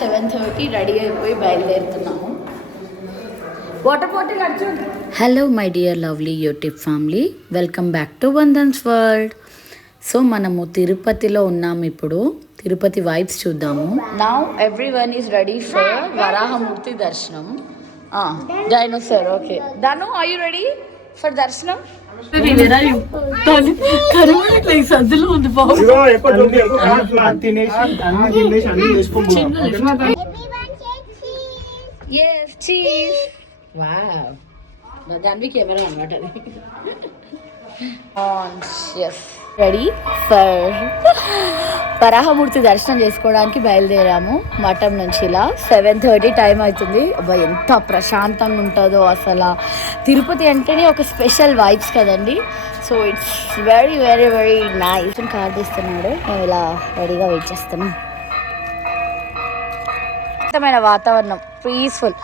7:30 ready అయిపోయి బయలుదేరుతున్నాము. Water bottle Arjun. Hello my dear lovely YouTube family, welcome back to Vandan's world. So మనము తిరుపతిలో ఉన్నాము. ఇప్పుడు తిరుపతి వైబ్స్ చూద్దాము. Now everyone is ready for Varahamurthy దర్శనం. Dinosaur. Okay Dhanu, are you ready for దర్శనం? సద్దులో ఉంది కెమెరా అనమాట. రెడీ ఫర్ వరాహమూర్తి దర్శనం చేసుకోవడానికి బయలుదేరాము మఠం నుంచి. ఇలా 7:30 టైం అవుతుంది. అబ్బా ఎంత ప్రశాంతంగా ఉంటుందో అసలు. తిరుపతి అంటేనే ఒక స్పెషల్ వైబ్స్ కదండి. So it's very very very nice. Card ఇస్తున్నాడు, మేము ఇలా రెడీగా వెయిట్ చేస్తున్నాం. అద్భుతమైన వాతావరణం, peaceful.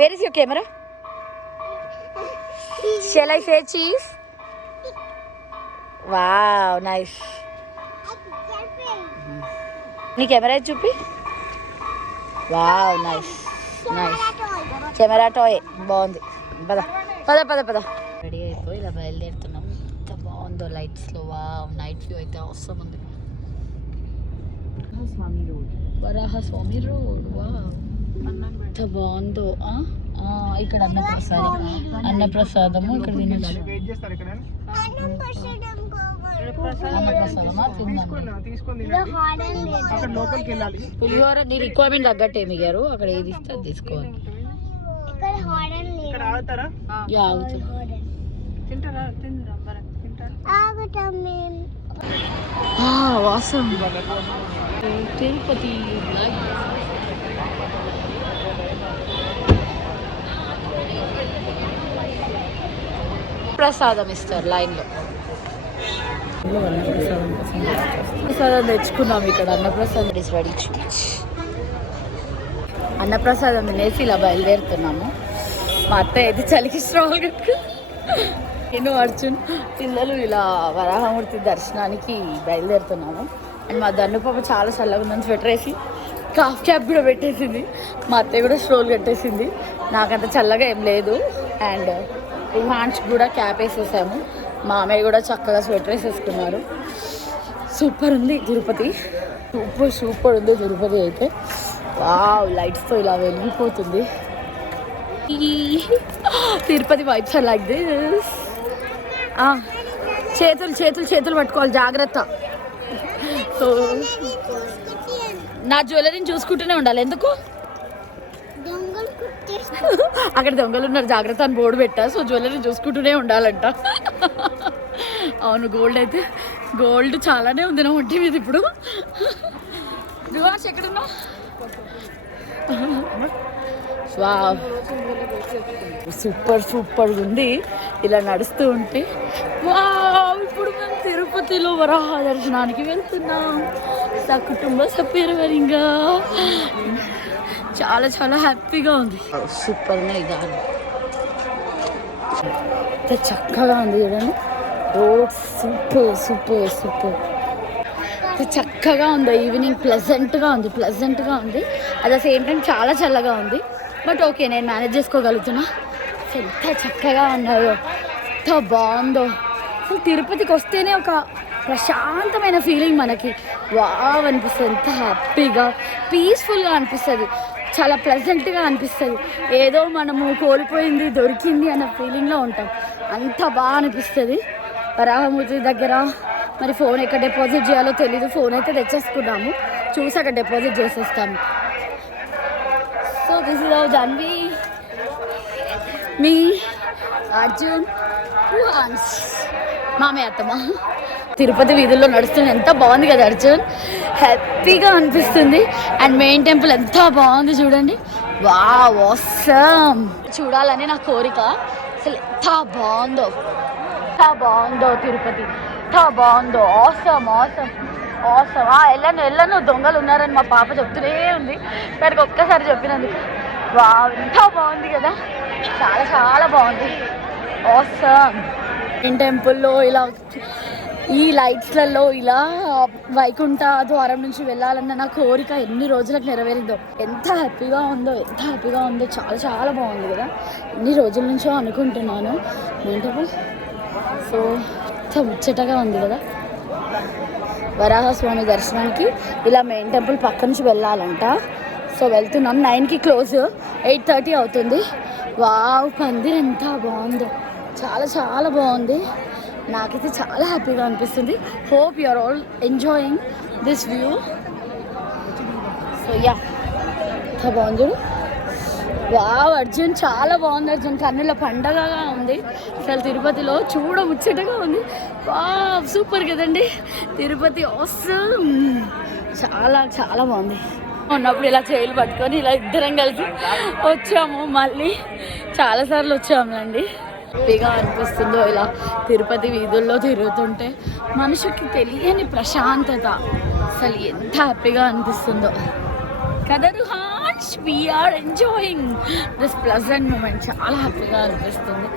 Where is your camera? Shall I say cheese? Wow nice. నీ కెమెరా చూపి. Wow nice nice. Camera toy బాగుంది. పద పద పద పద. రెడీ అయిపోయి ఇలా బయలుదేరుతున్నాం. ఎంత బాగుందో లైట్స్లో. వావ్ నైట్ వ్యూ అయితే అవసరం ఉంది. వరాహస్వామి రోడ్. వావ్ ఎంత బాగుందో. ఇక్కడ అన్నప్రసాదము ఇక్కడ తినచ్చు. పులిహోర నీ రిక్వైర్మెంట్ తగ్గట్టు ఏమి గారు అక్కడ ఏది ఇస్తే అది తీసుకోవాలి. తిరుపతి ప్రసాదం ఇస్తారు లైన్లో. ప్రసాదం తెచ్చుకున్నాం ఇక్కడ. అన్నప్రసాదం ఇస్ రెడీ. అన్నప్రసాదం తినేసి ఇలా బయలుదేరుతున్నాము. మా అత్తయ్య అయితే చలికి స్ట్రాంగ్ కట్టు. నేను అర్జున్ పిల్లలు ఇలా వరాహమూర్తి దర్శనానికి బయలుదేరుతున్నాము. అండ్ మా ధనుపాప చాలా చల్లగా ఉందని స్వెటర్ వేసి కాఫ్ క్యాప్ కూడా పెట్టేసింది. మా అత్తయ్య కూడా స్ట్రోల్ కట్టేసింది. నాకంత చల్లగా ఏం లేదు. అండ్ హ్యాండ్స్ కూడా క్యాప్ వేసేసాము. మా అమ్మాయి కూడా చక్కగా స్వెటర్ వేసేసుకున్నారు. సూపర్ ఉంది తిరుపతి. సూపర్ సూపర్ ఉంది తిరుపతి అయితే. వావ్ లైట్స్తో ఇలా వెలిగిపోతుంది. Tirupati vibes are like this. చేతులు చేతులు చేతులు పట్టుకోవాలి, జాగ్రత్త. సో నా జ్యువెలరీని చూసుకుంటూనే ఉండాలి. ఎందుకు? అక్కడ దొంగలు ఉన్నారు జాగ్రత్త అని బోర్డు పెట్టా. సో జ్యువెలరీ చూసుకుంటూనే ఉండాలంట. అవును, గోల్డ్ అయితే గోల్డ్ చాలానే ఉంది నా ఒంటి మీద ఇప్పుడు. రువాష్ ఎక్కడున్నా? సూపర్ సూపర్ ఉంది ఇలా నడుస్తూ ఉంటే. వావ్ ఇప్పుడు మేము తిరుపతిలో వరాహ దర్శనానికి వెళ్తున్నాం సకుటుంబ సభ్యులంగా. చాలా చాలా హ్యాపీగా ఉంది. సూపర్ ఉన్నాయి దారి. చక్కగా ఉంది చూడండి రోడ్. సూపర్ సూపర్ సూపర్ చక్కగా ఉంది. ఈవినింగ్ ప్లెజెంట్గా ఉంది. అట్ ద సేమ్ టైం చాలా చల్లగా ఉంది. బట్ ఓకే, నేను మేనేజ్ చేసుకోగలుగుతున్నా. ఎంత చక్కగా ఉన్నాయో, ఎంత బాగుందో. అసలు తిరుపతికి వస్తేనే ఒక ప్రశాంతమైన ఫీలింగ్ మనకి. వావ్ అనిపిస్తుంది. ఎంత హ్యాపీగా పీస్ఫుల్గా అనిపిస్తుంది. చాలా ప్లెజెంట్గా అనిపిస్తుంది. ఏదో మనము కోల్పోయింది దొరికింది అన్న ఫీలింగ్లో ఉంటాం. అంత బాగా అనిపిస్తుంది. వరాహమూర్తి దగ్గర మరి ఫోన్ ఎక్కడ డిపాజిట్ చేయాలో తెలీదు. ఫోన్ అయితే తెచ్చేసుకున్నాము, చూసాక డిపాజిట్ చేసేస్తాము. So this is our journey. మీ అర్జున్ మామయ్య అత్తమ్మ తిరుపతి వీధుల్లో నడుస్తుంది. ఎంత బాగుంది కదా అర్జున్, హ్యాపీగా అనిపిస్తుంది. అండ్ మెయిన్ టెంపుల్ ఎంత బాగుంది చూడండి. Wow awesome. చూడాలని నా కోరిక. అసలు ఎంత బాగుందో తిరుపతి, ఎంత బాగుందో. Awesome awesome awesome. వెళ్ళను దొంగలు ఉన్నారని మా పాప చెప్తూనే ఉంది. వాడికి ఒక్కసారి చెప్పినందుకు. వావ్ ఎంత బాగుంది కదా, చాలా చాలా బాగుంది. ఆసమ్. మెయిన్ టెంపుల్లో ఇలా ఈ లైట్స్లలో ఇలా వైకుంఠ ద్వారం నుంచి వెళ్ళాలన్న నా కోరిక ఎన్ని రోజులకు నెరవేరిందో, ఎంత హ్యాపీగా ఉందో చాలా చాలా బాగుంది కదా. ఎన్ని రోజుల నుంచో అనుకుంటున్నాను ఏంటో. సో ఎంత ముచ్చటగా ఉంది కదా. వరాహస్వామి దర్శనానికి ఇలా మెయిన్ టెంపుల్ పక్క నుంచి వెళ్ళాలంట. సో వెళ్తున్నాం. 9కి క్లోజ్, 8:30 అవుతుంది. వావ్, పందిరి ఎంత బాగుందో, చాలా చాలా బాగుంది. నాకైతే చాలా హ్యాపీగా అనిపిస్తుంది. Hope you are all enjoying this view. So yeah, ఎంత బాగుంది. వావ్ అర్జున్, చాలా బాగుంది అర్జున్. కన్నుల పండగగా ఉంది అసలు. తిరుపతిలో ముచ్చటగా ఉంది. వావ్, సూపర్ కదండి తిరుపతి. ఆసమ్, చాలా చాలా బాగుంది. ఉన్నప్పుడు ఇలా చేతులు పట్టుకొని ఇలా ఇద్దరం కలిసి వచ్చాము. మళ్ళీ చాలాసార్లు వచ్చాములండి. హ్యాపీగా అనిపిస్తుందో ఇలా తిరుపతి వీధుల్లో తిరుగుతుంటే. మనిషికి తెలియని ప్రశాంతత, అసలు ఎంత హ్యాపీగా అనిపిస్తుందో కదా Ruhans. We are enjoying this pleasant moment. చాలా హ్యాపీగా అనిపిస్తుంది.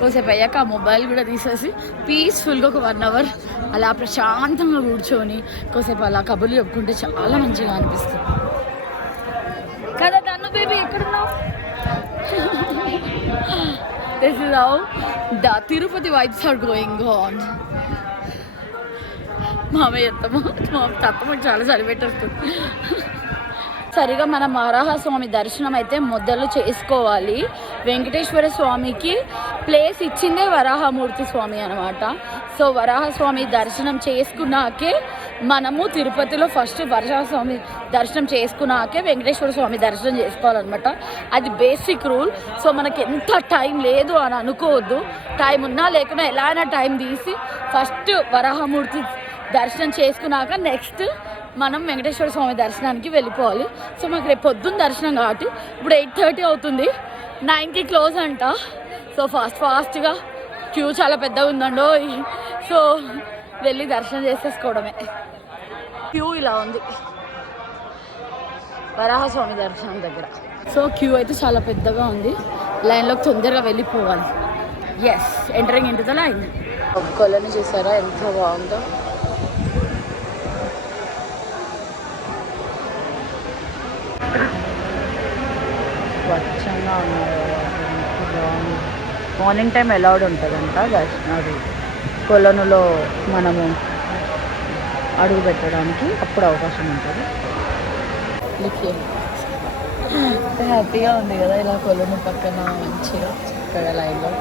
కోసేపు అయ్యాక ఆ మొబైల్ కూడా తీసేసి పీస్ఫుల్గా ఒక 1 అవర్ అలా ప్రశాంతంగా కూర్చొని కోసేపు అలా కబుర్లు చెప్పుకుంటే చాలా మంచిగా అనిపిస్తుంది కదా. తను బేబీ ఎక్కడున్నావు? This is how the Tirupati vibes are going on. మామయ్య తత్తమ్మ చాలా సరిపెట్టేస్తుంది. సరిగా మన వరాహస్వామి దర్శనం అయితే మొదలు చేసుకోవాలి. వెంకటేశ్వర స్వామికి ప్లేస్ ఇచ్చిందే వరాహమూర్తి స్వామి అనమాట. సో వరాహస్వామి దర్శనం చేసుకున్నాకే మనము తిరుపతిలో ఫస్ట్ వరాహస్వామి దర్శనం చేసుకున్నాకే వెంకటేశ్వర స్వామి దర్శనం చేసుకోవాలన్నమాట. అది బేసిక్ రూల్. సో మనకి ఎంత టైం లేదు అని అనుకోవద్దు. టైం ఉన్నా లేకున్నా ఎలా అయినా టైం తీసి ఫస్ట్ వరాహమూర్తి దర్శనం చేసుకున్నాక నెక్స్ట్ మనం వెంకటేశ్వర స్వామి దర్శనానికి వెళ్ళిపోవాలి. సో మాకు రేపు పొద్దున్న దర్శనం కాబట్టి ఇప్పుడు 8:30 అవుతుంది. 9కి క్లోజ్ అంట. సో ఫాస్ట్గా క్యూ చాలా పెద్దగా ఉందండో. సో వెళ్ళి దర్శనం చేసేసుకోవడమే. క్యూ ఇలా ఉంది వరాహస్వామి దర్శనం దగ్గర. సో క్యూ అయితే చాలా పెద్దగా ఉంది. లైన్లోకి తొందరగా వెళ్ళిపోవాలి. Yes, entering into the line. కొలను చూసారా ఎంత బాగుందో. స్వచ్ఛంగా ఉన్నారు. మార్నింగ్ టైం అలౌడ్ ఉంటుందంట దర్శనం. కొలనులో మనము అడుగు పెట్టడానికి అప్పుడు అవకాశం ఉంటుంది. హ్యాపీగా ఉంది కదా ఇలా కొలను పక్కన మంచిగా ఇక్కడ లైన్లో.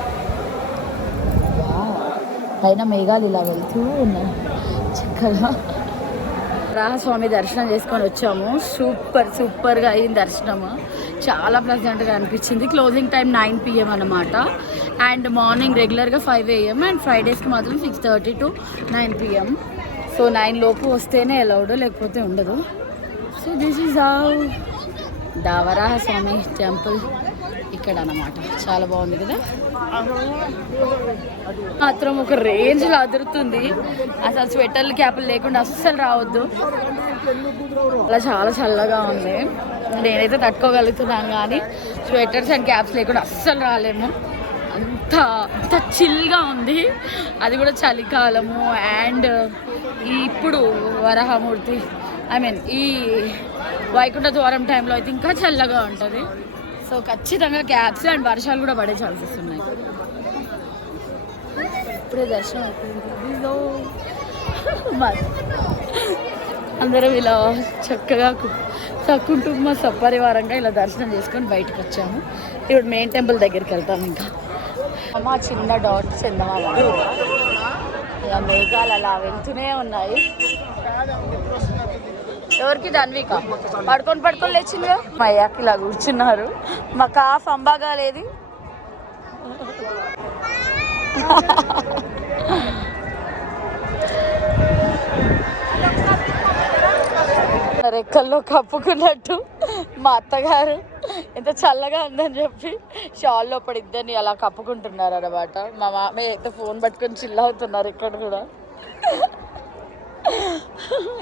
పైన మేఘాలు ఇలా వెళ్తూ ఉన్నాయి చక్కగా. వరాహస్వామి దర్శనం చేసుకొని వచ్చాము. సూపర్గా అయింది దర్శనము. చాలా ప్లెజెంట్గా అనిపించింది. క్లోజింగ్ టైం 9 PM అనమాట. అండ్ మార్నింగ్ రెగ్యులర్గా 5 AM అండ్ ఫ్రైడేస్కి మాత్రం 6:30 to 9 PM. సో 9 లోపు వస్తేనే అలౌడ్, లేకపోతే ఉండదు. So this is how the Varahaswamy temple ఇక్కడ అన్నమాట. చాలా బాగుంది కదా. మాత్రం ఒక రేంజ్లో అదురుతుంది. అసలు స్వెటర్లు క్యాపులు లేకుండా అస్సలు రావద్దు. అలా చాలా చల్లగా ఉంది. నేనైతే తట్టుకోగలుగుతున్నాను, కానీ స్వెటర్స్ అండ్ క్యాప్స్ లేకుండా అస్సలు రాలేము. అంత చిల్గా ఉంది. అది కూడా చలికాలము. అండ్ ఇప్పుడు వరాహమూర్తి ఈ వైకుంఠ ద్వారం టైంలో అయితే ఇంకా చల్లగా ఉంటుంది. సో ఖచ్చితంగా క్యాప్స్ అండ్ వర్షాలు కూడా పడే ఛాన్సెస్ ఉన్నాయి. ఇప్పుడే దర్శనం అయిపోయింది. అందరం ఇలా చక్కగా కుటుంబ సపరివారంగా ఇలా దర్శనం చేసుకొని బయటకు వచ్చాము. ఇప్పుడు మెయిన్ టెంపుల్ దగ్గరికి వెళ్తాం. ఇంకా మా చిన్న డాట్ చందమామ ఇలా మేఘాలు అలా వెళ్తూనే ఉన్నాయి. ఎవరికి ధన్విక పడుకొని లేచిందిగా. మా అయ్యాకి ఇలా కూర్చున్నారు. మా కాఫ్ అంబాగా లేదు. రెక్కల్లో కప్పుకున్నట్టు మా అత్తగారు ఎంత చల్లగా ఉందని చెప్పి షాల్లో ఇద్దరిని అలా కప్పుకుంటున్నారు అన్నమాట. మా మామయ్య అయితే ఫోన్ పట్టుకొని చిల్ అవుతున్నారు ఇక్కడ కూడా.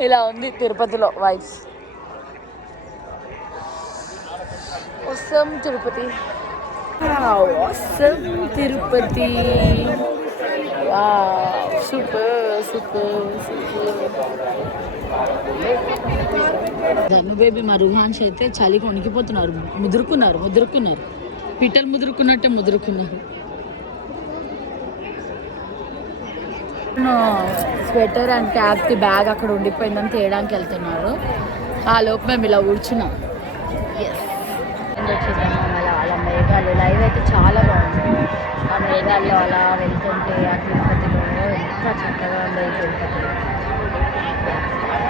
ఇలా ఉంది తిరుపతిలో vibes. Tirupati Tirupati super super super. Dhanu baby మా రుహాన్స్ అయితే చలికి వణికిపోతున్నారు, ముదురుకున్నారు పిట్టలు ముదురుకున్నట్టే ముదురుకున్నారు. స్వెటర్ అండ్ క్యాప్కి బ్యాగ్ అక్కడ ఉండిపోయిందని తేయడానికి వెళ్తున్నారు. ఆ లోపు మేము ఇలా కూర్చున్నాం. అలా మేఘాలు లైవ్ అయితే చాలా బాగుంది. ఆ మేఘాల్లో అలా వెళ్తుంటే ఆ తిరుపతిలో ఎంత చక్కగా ఉంది. తిరుపతిలో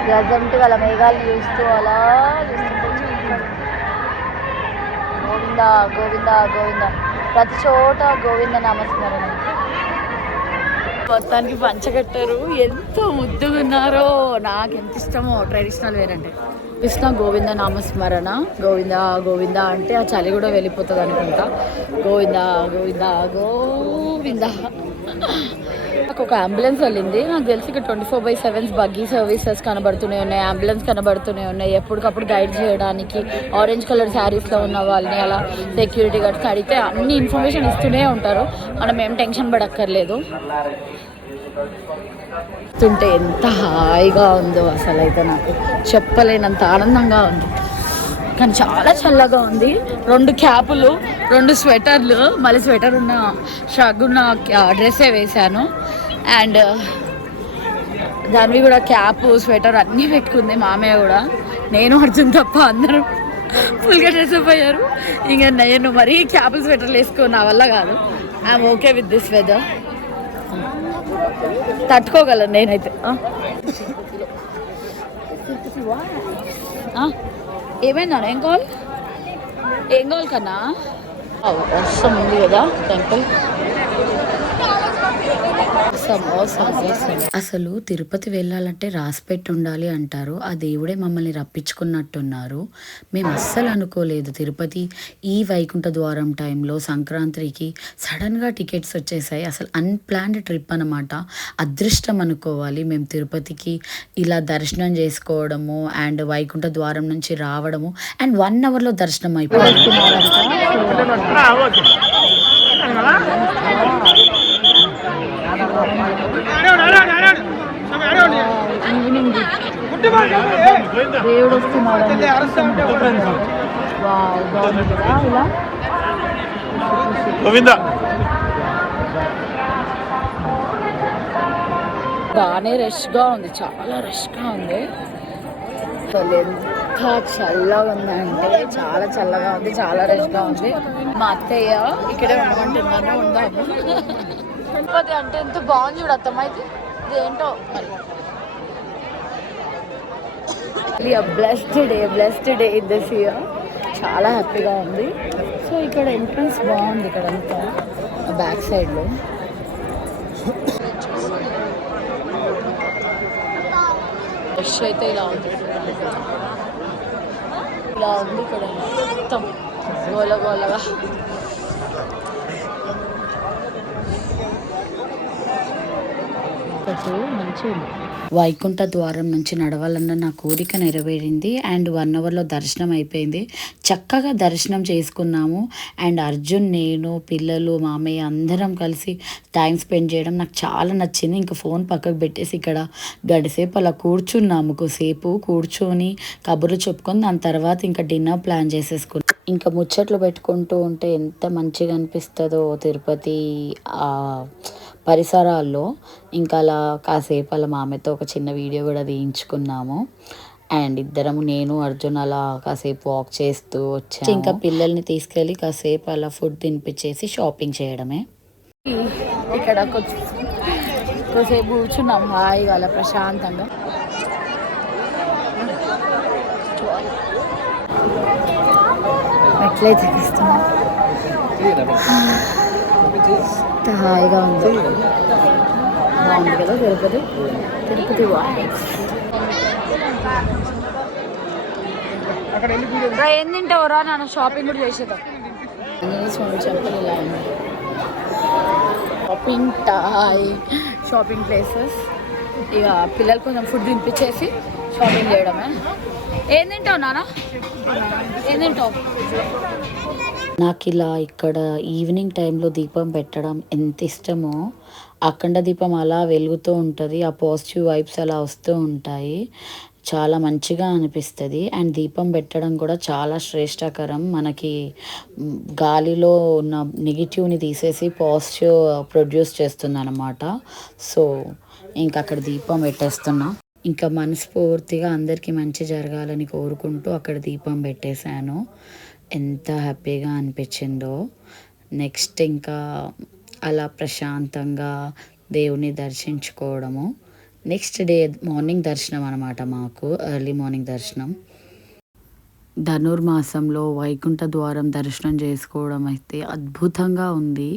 ప్లెజెంట్గా అలా మేఘాలు చూస్తూ అలా చూస్తుంటే గోవింద గోవింద గోవింద, ప్రతి చోట గోవింద నామస్మరణ. మొత్తానికి పంచగట్టారు, ఎంతో ముద్దుగా ఉన్నారో. నాకు ఎంత ఇష్టమో ట్రెడిషనల్ వేర్ అంటే. కృష్ణ గోవింద నామస్మరణ, గోవింద గోవింద అంటే ఆ చలి కూడా వెళ్ళిపోతుంది అనుకుంటా. గోవింద గోవింద గోవింద. నాకు ఒక అంబులెన్స్ వెళ్ళింది. నాకు తెలిసి ఇక్కడ 24/7 బగ్గీ సర్వీసెస్ కనబడుతూనే ఉన్నాయి, అంబులెన్స్ కనబడుతూనే ఉన్నాయి. ఎప్పటికప్పుడు గైడ్ చేయడానికి ఆరెంజ్ కలర్ శారీస్లో ఉన్న వాళ్ళని అలా సెక్యూరిటీ గార్డ్స్ అడిగితే అన్ని ఇన్ఫర్మేషన్ ఇస్తూనే ఉంటారు. మనం ఏం టెన్షన్ పడక్కర్లేదు. చూస్తుంటే ఎంత హాయిగా ఉందో అసలు అయితే నాకు చెప్పలేనంత ఆనందంగా ఉంది. కానీ చాలా చల్లగా ఉంది. 2 క్యాపులు, 2 స్వెటర్లు, మళ్ళీ స్వెటర్ ఉన్న షగ్ ఉన్న డ్రెస్సే వేశాను. అండ్ దానివి కూడా క్యాప్ స్వెటర్ అన్నీ పెట్టుకుంది మామయ్య కూడా. నేను అర్జున్ తప్ప అందరూ ఫుల్గా డ్రెస్ అప్ అయ్యారు. ఇంకా నేను మరీ క్యాపులు స్వెటర్లు వేసుకో నా వల్ల కాదు. I'm okay with this weather, తట్టుకోగలను నేనైతే. ఏమైందా? ఏం కావాలి కన్నా? అవసరం ఉంది కదా టెంపుల్. అసలు తిరుపతి వెళ్ళాలంటే రాసిపెట్టి ఉండాలి అంటారు. ఆ దేవుడే మమ్మల్ని రప్పించుకున్నట్టున్నారు. మేము అస్సలు అనుకోలేదు తిరుపతి ఈ వైకుంఠ ద్వారం టైంలో సంక్రాంతికి సడన్గా టికెట్స్ వచ్చేసాయి. అసలు అన్ప్లాన్డ్ ట్రిప్ అనమాట. అదృష్టం అనుకోవాలి. మేము తిరుపతికి ఇలా దర్శనం చేసుకోవడము అండ్ వైకుంఠ ద్వారం నుంచి రావడము అండ్ 1 అవర్లో దర్శనం అయిపోయింది. దేవుడు వస్తున్నాడు. బాగానే రష్గా ఉంది, చాలా రష్గా ఉంది. అసలు ఎంత చల్లగా ఉందంటే చాలా చల్లగా ఉంది, చాలా రష్గా ఉంది. మా అత్తయ్య ఇక్కడే ఉండమంటున్నాను, ఉందాము. తిరుపతి అంటే ఎంత బాగుంది చూడు అత్తమ్మ. అయితే ఇదేంటో మరి blessed day in this year. చాలా హ్యాపీగా ఉంది. సో ఇక్కడ ఎంట్రన్స్ బాగుంది, ఇక్కడ అంతా బ్యాక్ సైడ్లో. రష్ అయితే ఇలా ఉంది, ఇక్కడ మొత్తం గోలగా. మంచిగా వైకుంఠ ద్వారం నుంచి నడవాలన్న నా కోరిక నెరవేరింది అండ్ 1 అవర్లో దర్శనం అయిపోయింది. చక్కగా దర్శనం చేసుకున్నాము. అండ్ అర్జున్, నేను, పిల్లలు, మామయ్య అందరం కలిసి టైం స్పెండ్ చేయడం నాకు చాలా నచ్చింది. ఇంకా ఫోన్ పక్కకు పెట్టేసి ఇక్కడ గడిసేపు అలా కూర్చున్నాము. కొద్దిసేపు కూర్చొని కబుర్లు చెప్పుకొని దాని తర్వాత ఇంకా డిన్నర్ ప్లాన్ చేసేసుకున్నాం. ఇంకా ముచ్చట్లు పెట్టుకుంటూ ఉంటే ఎంత మంచిగా అనిపిస్తుందో తిరుపతి పరిసరాల్లో. ఇంకా అలా కాసేపు అలా మామయ్యతో ఒక చిన్న వీడియో కూడా తీయించుకున్నాము. అండ్ ఇద్దరము, నేను అర్జున్ అలా కాసేపు వాక్ చేస్తూ వచ్చాము. ఇంకా పిల్లల్ని తీసుకెళ్ళి కాసేపు అలా ఫుడ్ తినిపించేసి షాపింగ్ చేయడమే. ఇక్కడ కొద్దిసేపు కూర్చున్నాం హాయిగా అలా ప్రశాంతంగా. ఎట్లయితే తీస్తున్నాం, హాయిగా ఉంది. బాగుంది కదా తిరుపతి ఏం తింటావురా? నన్ను షాపింగ్ కూడా చేసేద్దాం. చెప్పలు ఇలా ఉంది. Shopping places. ఇక పిల్లలు కొంచెం ఫుడ్ తినిపించేసి షాపింగ్ చేయడమే. ఏం తింటావు నాన్న? ఏం తింటావు? నాకు ఇలా ఇక్కడ ఈవినింగ్ టైంలో దీపం పెట్టడం ఎంత ఇష్టమో, అఖండ దీపం అలా వెలుగుతూ ఉంటుంది, ఆ పాజిటివ్ వైబ్స్ అలా వస్తూ ఉంటాయి, చాలా మంచిగా అనిపిస్తుంది. అండ్ దీపం పెట్టడం కూడా చాలా శ్రేష్టకరం, మనకి గాలిలో ఉన్న నెగిటివ్ని తీసేసి పాజిటివ్ ప్రొడ్యూస్ చేస్తుంది అనమాట. సో ఇంకా అక్కడ దీపం పెట్టేస్తున్నా. ఇంకా మనస్ఫూర్తిగా అందరికీ మంచి జరగాలని కోరుకుంటూ అక్కడ దీపం పెట్టేశాను. ఎంత హ్యాపీగా అనిపించిందో. నెక్స్ట్ ఇంకా అలా ప్రశాంతంగా దేవుని దర్శించుకోవడము. నెక్స్ట్ డే మార్నింగ్ దర్శనం అనమాట, మాకు ఎర్లీ మార్నింగ్ దర్శనం. ధనుర్మాసంలో వైకుంఠ ద్వారం దర్శనం చేసుకోవడం అయితే అద్భుతంగా ఉంది.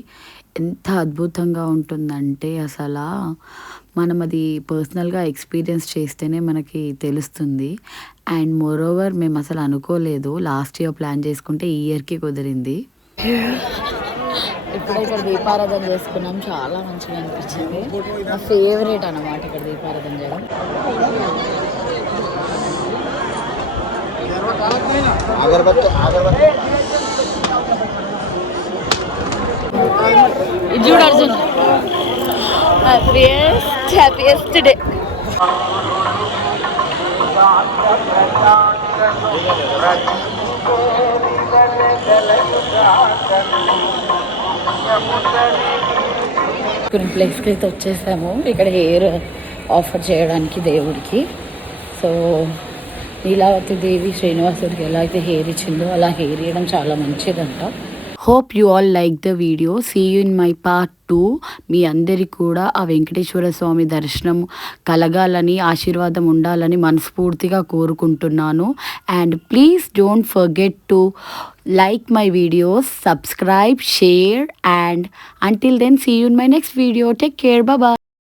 ఎంత అద్భుతంగా ఉంటుందంటే అసలు మనం అది పర్సనల్గా ఎక్స్పీరియన్స్ చేస్తేనే మనకి తెలుస్తుంది. అండ్ మోరోవర్ మేము అసలు అనుకోలేదు, లాస్ట్ ఇయర్ ప్లాన్ చేసుకుంటే ఈ ఇయర్కి కుదిరింది. ఇప్పుడే ఇక్కడ దీపారాధన చేసుకున్నాం, చాలా మంచిగా అనిపించింది. నా ఫేవరెట్ అన్నమాట ఇక్కడ దీపారాధన చేయడం. ఇది చూడు అర్జున్, హ్యాపీయెస్ట్ డే. కొన్ని ప్లేస్కి అయితే వచ్చేసాము, ఇక్కడ హెయిర్ ఆఫర్ చేయడానికి దేవుడికి. సో లీలావతి దేవి శ్రీనివాసుడికి ఎలా అయితే హెయిర్ ఇచ్చిందో అలా హెయిర్ ఇవ్వడం చాలా మంచిదంట. Hope you all like the video. See you in my part 2. మీ అందరికీ కూడా ఆ వెంకటేశ్వర స్వామి దర్శనం కలగాలని, ఆశీర్వాదం ఉండాలని మనస్ఫూర్తిగా కోరుకుంటున్నాను. And please don't forget to like my videos, subscribe, share, and until then, see you in my next video. Take care. Bye bye.